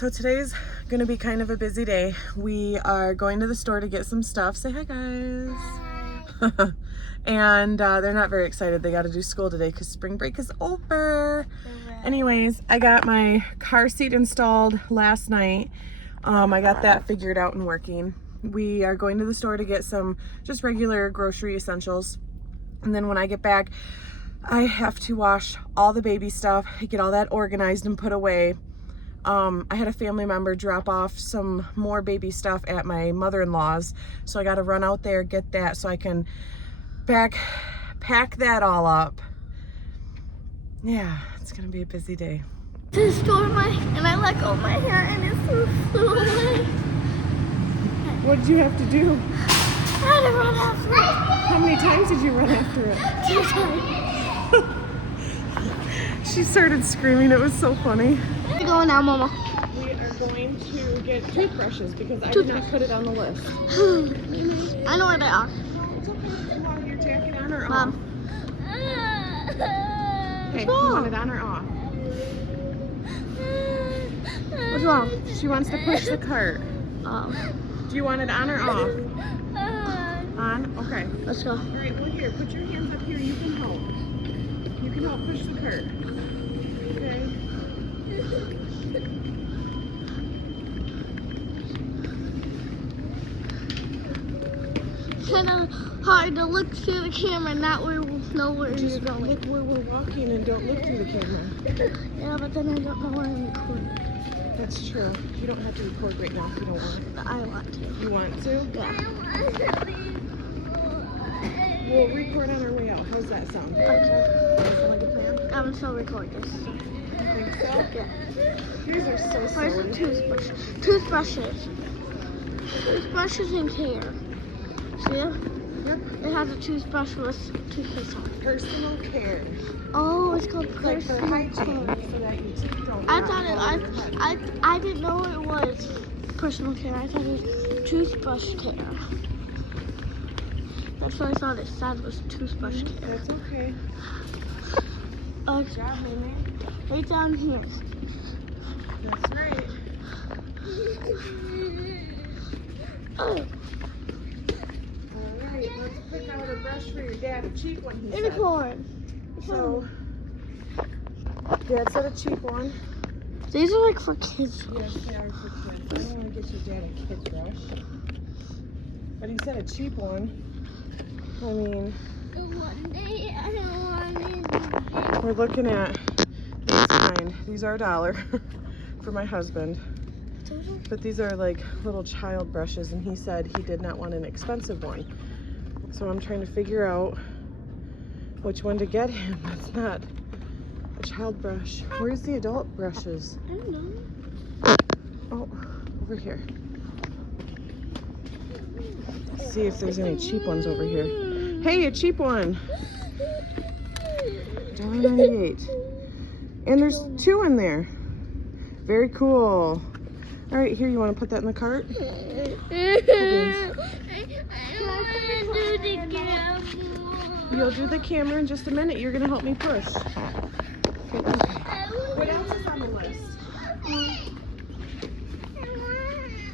So today's gonna be kind of a busy day. We are going to the store to get some stuff. Say hi, guys. Hi. And they're not very excited. They got to do school today because spring break is over. Anyways, I got my car seat installed last night. I got that figured out and working. We are going to the store to get some just regular grocery essentials. And then when I get back, I have to wash all the baby stuff, get all that organized and put away. I had a family member drop off some more baby stuff at my mother-in-law's, so I got to run out there, get that so I can pack that all up. Yeah, it's gonna be a busy day. To the store and I let go of my hair and it flew away. What did you have to do? I had to run after it. How many times did you run after it? 2 times. She started screaming. It was so funny. Where are you going now, Mama? We are going to get toothbrushes because I did not put it on the list. I know where they are. No, it's okay. You want your jacket on or off? Mom. Hey, you want it on or off? What's wrong? She wants to push the cart. Oh. Do you want it on or off? On? Okay. Let's go. All right, well here, put your hands up here. You can help. You can help push the cart. Okay. It's kind of hard to look through the camera and not know where you're Just going. look where we're walking and don't look through the camera. Yeah, but then I don't know where I'm recording. That's true. You don't have to record right now if you don't want But I want to. to. You want to? Yeah. We'll record on our way out. How's that sound? Okay. Does that sound like a plan? I'm gonna still record this. You think so? Yeah. Yours are so Where's the silly. toothbrushes? Toothbrushes in here. See it? Yep. It has a toothbrush with toothpaste on it. Personal care. Oh, it's called It's like for personal hygiene, care. so that your teeth don't I rot thought all over your head. I didn't know it was personal care. I thought it was toothbrush care. That's what I thought it said was toothbrush care. That's okay. Okay. Good job, Mimi. Right down here. That's right. Oh, All right, let's pick out a brush for your dad. A cheap one, he said. unicorn. So, Dad said a cheap one. These are like for kids. Yes, they are for kids. I don't want to get your dad a kid brush. But he said a cheap one. I mean, One day I wanted. we're looking at these kind. These are $1 for my husband. But these are like little child brushes, and he said he did not want an expensive one. So I'm trying to figure out which one to get him. That's not a child brush. Where's the adult brushes? I don't know. Oh, over here. Let's see if there's any cheap ones over here. Hey, a cheap one. $1.98. And there's 2 in there. Very cool. All right, here, you want to put that in the cart? I want to do the camera. You'll do the camera in just a minute. You're going to help me push. Okay. What else is on the list?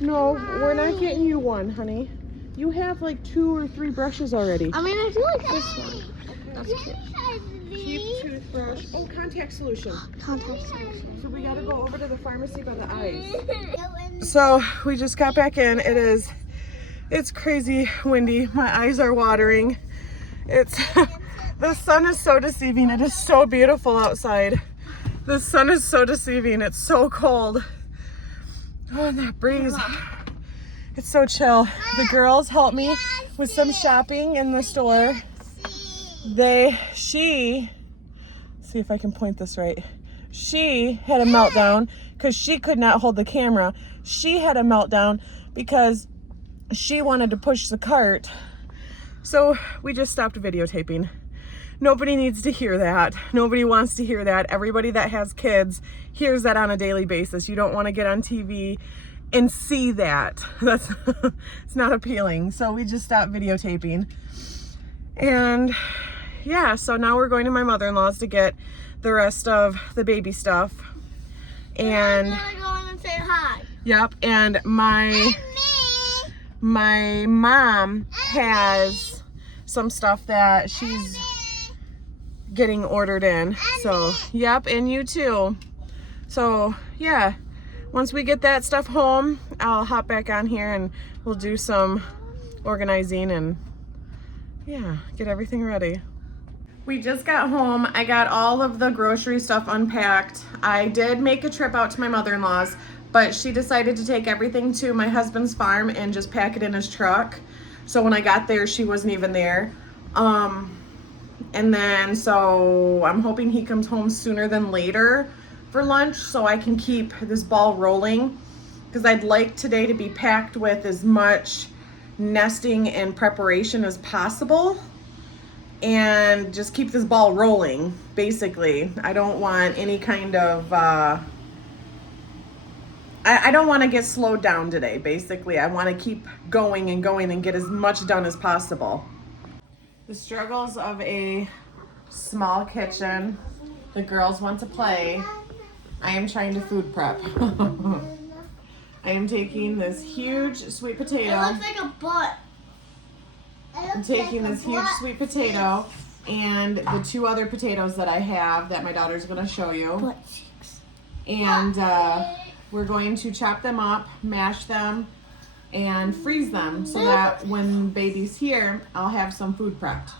No, we're not getting you one, honey. You have like 2 or 3 brushes already. I mean, I do like this one. That's cute. Cheap toothbrush. Oh, contact solution. Contact solution. So we got to go over to the pharmacy by the eyes. So we just got back in. It's crazy windy. My eyes are watering. The sun is so deceiving. It is so beautiful outside. The sun is so deceiving. It's so cold. Oh, and that breeze. It's so chill. The girls helped me with some shopping in the store. See if I can point this right. She had a meltdown because she could not hold the camera. She had a meltdown because she wanted to push the cart. So we just stopped videotaping. Nobody needs to hear that. Nobody wants to hear that. Everybody that has kids hears that on a daily basis. You don't want to get on TV and see that. That's it's not appealing. So we just stopped videotaping. And yeah, so now we're going to my mother-in-law's to get the rest of the baby stuff. And I'm gonna go in the say hi. Yep, and my mom has some stuff that she's getting ordered in. So, yep, and you too. So, yeah, once we get that stuff home, I'll hop back on here and we'll do some organizing and, yeah, get everything ready. We just got home. I got all of the grocery stuff unpacked. I did make a trip out to my mother-in-law's, but she decided to take everything to my husband's farm and just pack it in his truck. So when I got there, she wasn't even there. And then, so I'm hoping he comes home sooner than later for lunch so I can keep this ball rolling, because I'd like today to be packed with as much nesting and preparation as possible and just keep this ball rolling, basically. I don't want any kind of, I don't want to get slowed down today, basically. I want to keep going and going and get as much done as possible. The struggles of a small kitchen. The girls want to play. I am trying to food prep. I am taking this huge sweet potato. It looks like a butt. I'm taking this huge sweet potato and the two other potatoes that I have that my daughter's going to show you. Butt cheeks. And we're going to chop them up, mash them, and freeze them so that when baby's here, I'll have some food prepped.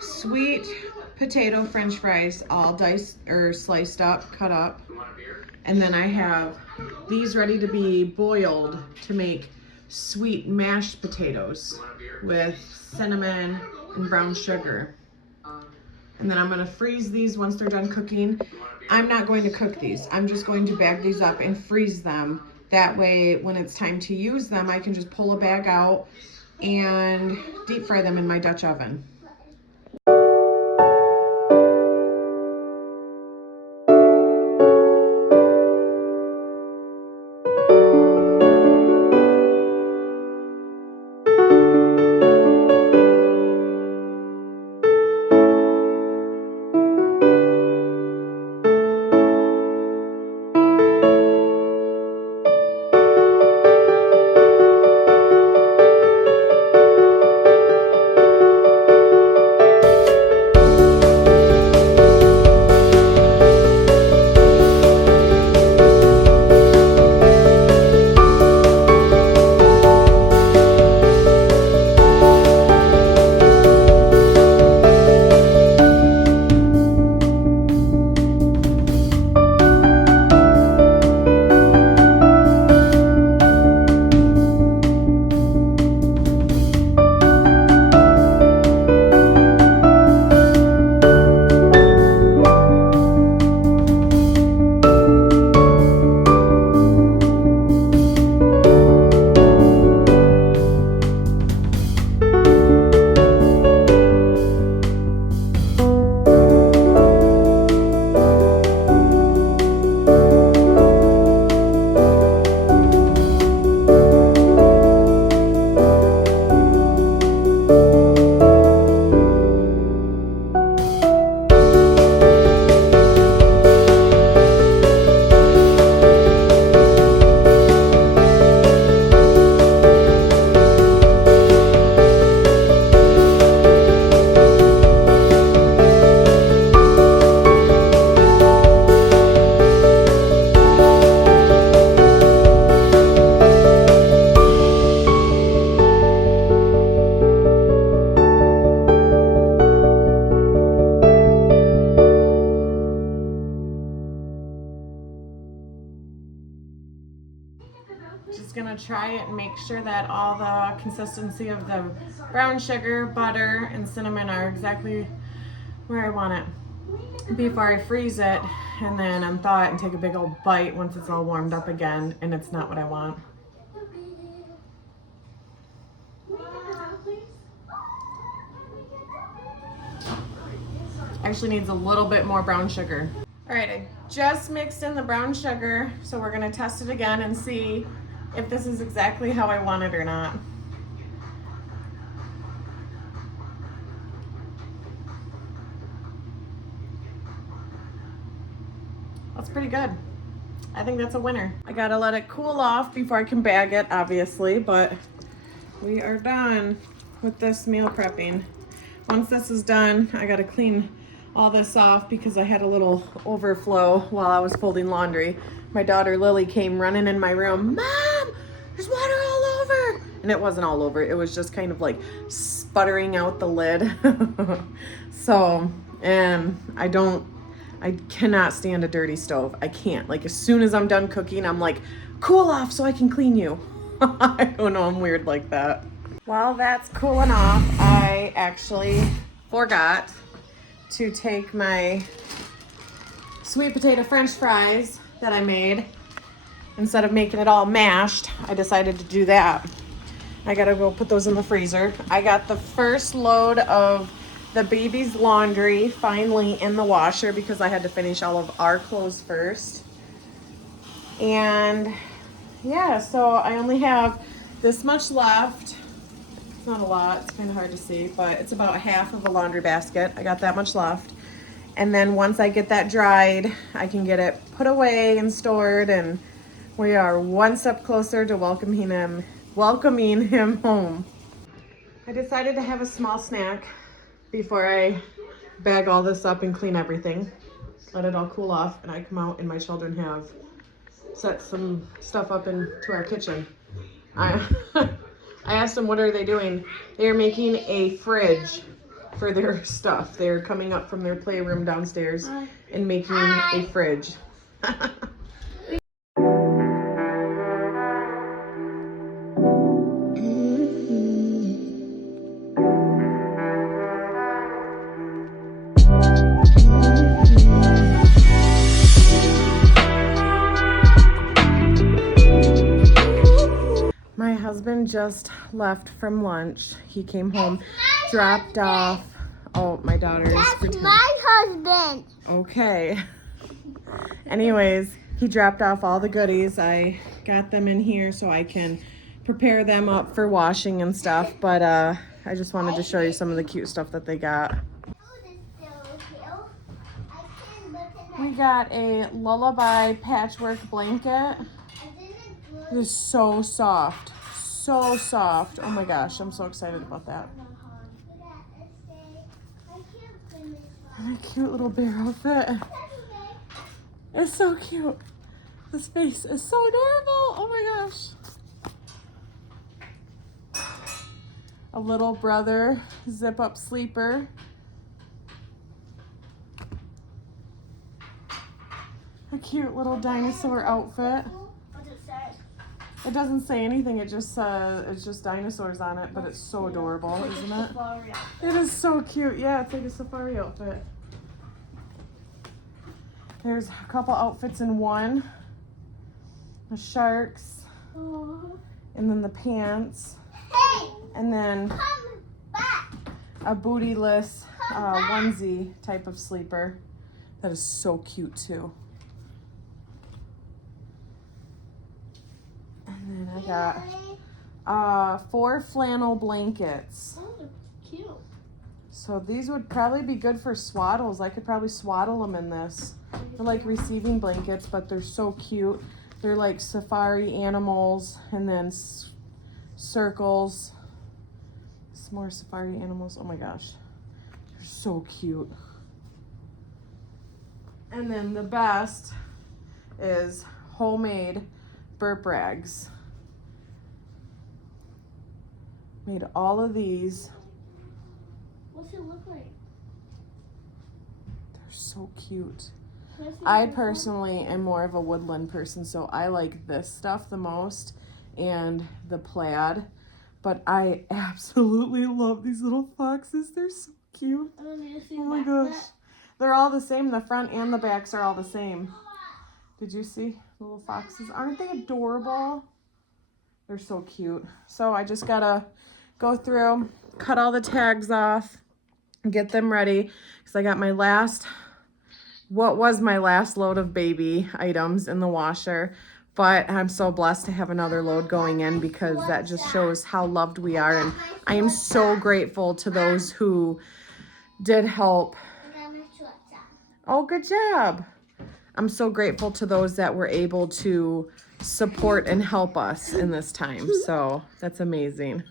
Sweet potato French fries, all diced or sliced up, cut up. And then I have these ready to be boiled to make sweet mashed potatoes with cinnamon and brown sugar. And then I'm gonna freeze these once they're done cooking. I'm not going to cook these. I'm just going to bag these up and freeze them. That way, when it's time to use them, I can just pull a bag out and deep fry them in my Dutch oven. Just gonna try it and make sure that all the consistency of the brown sugar, butter, and cinnamon are exactly where I want it before I freeze it and then unthaw it and take a big old bite once it's all warmed up again and it's not what I want. Actually needs a little bit more brown sugar. All right, I just mixed in the brown sugar, so we're gonna test it again and see if this is exactly how I want it or not. That's pretty good. I think that's a winner. I gotta let it cool off before I can bag it, obviously, but we are done with this meal prepping. Once this is done, I gotta clean all this off because I had a little overflow while I was folding laundry. My daughter Lily came running in my room, "Mom, there's water all over." And it wasn't all over, it was just kind of like sputtering out the lid. So, and I cannot stand a dirty stove. I can't. Like as soon as I'm done cooking, I'm like, cool off so I can clean you. I don't know, I'm weird like that. While that's cooling off, I actually forgot to take my sweet potato French fries that I made. Instead of making it all mashed, I decided to do that. I gotta go put those in the freezer. I got the first load of the baby's laundry finally in the washer because I had to finish all of our clothes first. And yeah, so I only have this much left. It's not a lot, it's kind of hard to see, but it's about half of a laundry basket. I got that much left. And then once I get that dried, I can get it put away and stored, and we are one step closer to welcoming him home. I decided to have a small snack before I bag all this up and clean everything. Let it all cool off, and I come out and my children have set some stuff up into our kitchen. I asked them, what are they doing? They are making a fridge for their stuff. They're coming up from their playroom downstairs and making a fridge. My husband just left from lunch. He came home, dropped off. Oh, my daughter is pretending. My husband. Okay. Anyways, he dropped off all the goodies. I got them in here so I can prepare them up for washing and stuff. But I just wanted to show you some of the cute stuff that they got. We got a lullaby patchwork blanket. It is so soft. So soft. Oh my gosh, I'm so excited about that. And a cute little bear outfit. It's so cute. This face is so adorable. Oh my gosh. A little brother zip up sleeper. A cute little dinosaur outfit. It doesn't say anything, it's just dinosaurs on it, but it's so adorable, isn't it? It is so cute. Yeah, it's like a safari outfit. There's a couple outfits in one. The sharks, and then the pants, and then a bootyless onesie type of sleeper. That is so cute too. And then I got 4 flannel blankets. Oh, cute. So these would probably be good for swaddles. I could probably swaddle them in this. They're like receiving blankets, but they're so cute. They're like safari animals, and then circles. Some more safari animals. Oh my gosh. They're so cute. And then the best is homemade burp rags. Made all of these. What's it look like? They're so cute. I personally am more of a woodland person, so I like this stuff the most. and the plaid. But I absolutely love these little foxes. They're so cute. Oh my gosh. They're all the same. The front and the backs are all the same. Did you see little foxes? Aren't they adorable? They're so cute. So I just gotta go through, cut all the tags off, get them ready. Because I got my last, what was my last load of baby items in the washer. But I'm so blessed to have another load going in because that just shows how loved we are. And I am so grateful to those who did help. Oh, good job. I'm so grateful to those that were able to support and help us in this time. So that's amazing.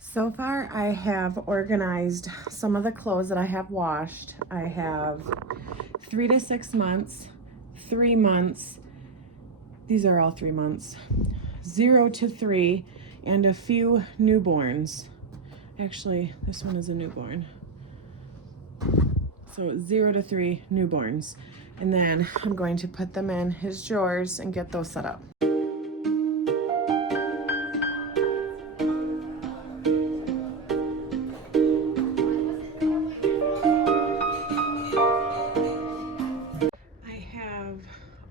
So far, I have organized some of the clothes that I have washed. I have 3 to 6 months, 3 months, these are all 3 months, 0 to 3, and a few newborns. Actually, this one is a newborn. So 0 to 3 newborns. And then I'm going to put them in his drawers and get those set up.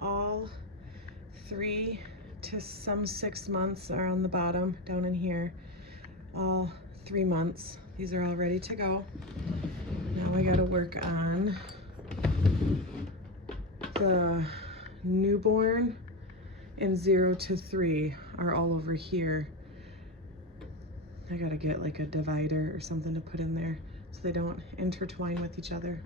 All 3 to some 6 months are on the bottom down in here. All 3 months. These are all ready to go. Now I gotta work on the newborn, and 0 to 3 are all over here. I gotta get like a divider or something to put in there so they don't intertwine with each other.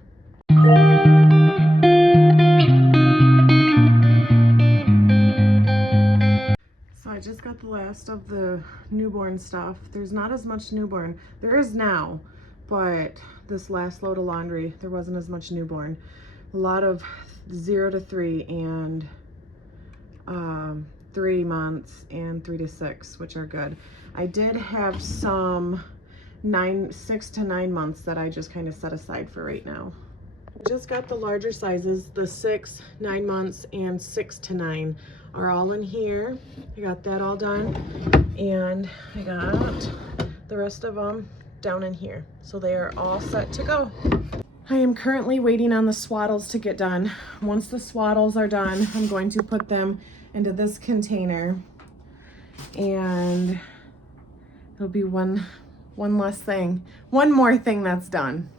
I just got the last of the newborn stuff. There's not as much newborn. There is now, but this last load of laundry, there wasn't as much newborn. A lot of 0 to 3 and 3 months and 3 to 6, which are good. I did have some 6 to 9 months that I just kind of set aside for right now. Just got the larger sizes, the 6, 9 months, and 6 to 9 are all in here. I got that all done, and I got the rest of them down in here. So they are all set to go. I am currently waiting on the swaddles to get done. Once the swaddles are done, I'm going to put them into this container, and it'll be one less thing, one more thing that's done.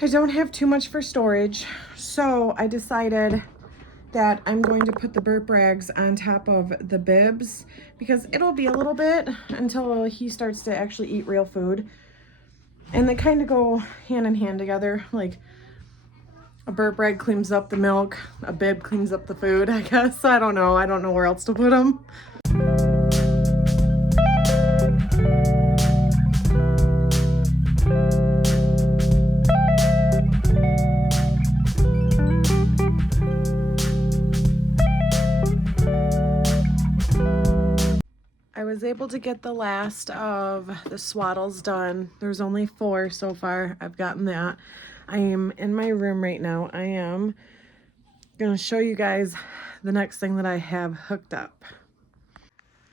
I don't have too much for storage, so I decided that I'm going to put the burp rags on top of the bibs because it'll be a little bit until he starts to actually eat real food. And they kind of go hand in hand together. Like a burp rag cleans up the milk, a bib cleans up the food, I guess. I don't know. I don't know where else to put them. was able to get the last of the swaddles done. There's only 4 so far. I've gotten that. I am in my room right now. I am going to show you guys the next thing that I have hooked up.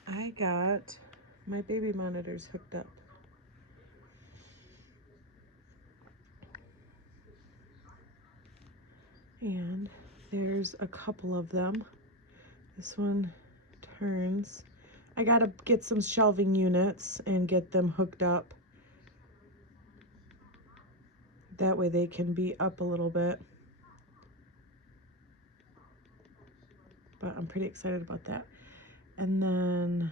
I got my baby monitors hooked up. And there's a couple of them. This one turns. I gotta get some shelving units and get them hooked up. That way they can be up a little bit. But I'm pretty excited about that. And then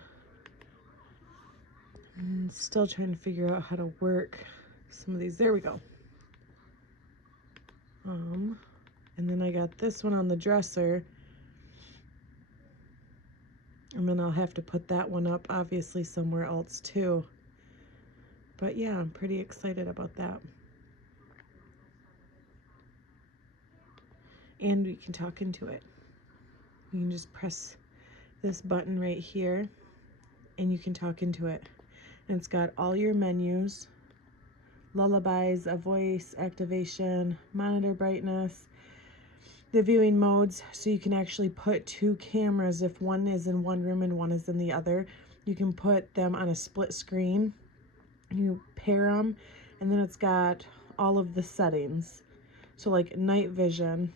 I'm still trying to figure out how to work some of these. There we go. And then I got this one on the dresser. And then I'll have to put that one up obviously somewhere else too. But yeah, I'm pretty excited about that. And we can talk into it. You can just press this button right here and you can talk into it. And it's got all your menus, lullabies, a voice activation, monitor brightness, the viewing modes, so you can actually put 2 cameras if one is in one room and one is in the other. You can put them on a split screen. You pair them, and then it's got all of the settings. So like night vision,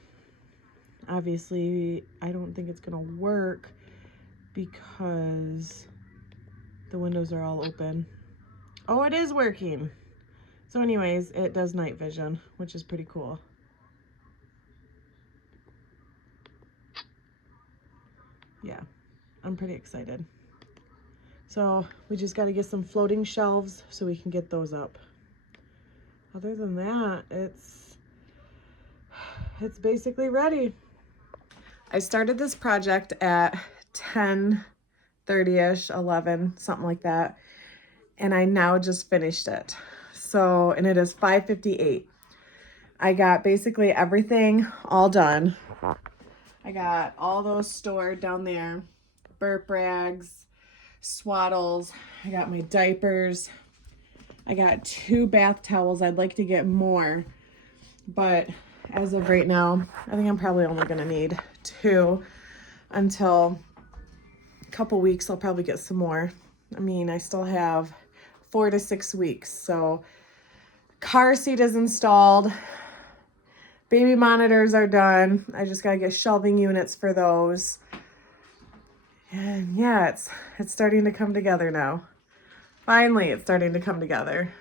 obviously I don't think it's gonna work because the windows are all open. Oh, it is working. So anyways, it does night vision, which is pretty cool. Yeah, I'm pretty excited. So we just got to get some floating shelves so we can get those up. Other than that, it's basically ready. I started this project at 10:30ish, 11, something like that. And I now just finished it. So, and it is 5:58. I got basically everything all done. I got all those stored down there. Burp rags, swaddles. I got my diapers. I got 2 bath towels. I'd like to get more, but as of right now, I think I'm probably only gonna need 2 until a couple weeks. I'll probably get some more. I mean, I still have 4 to 6 weeks. So car seat is installed. Baby monitors are done. I just gotta get shelving units for those. And yeah, it's starting to come together now. Finally, it's starting to come together.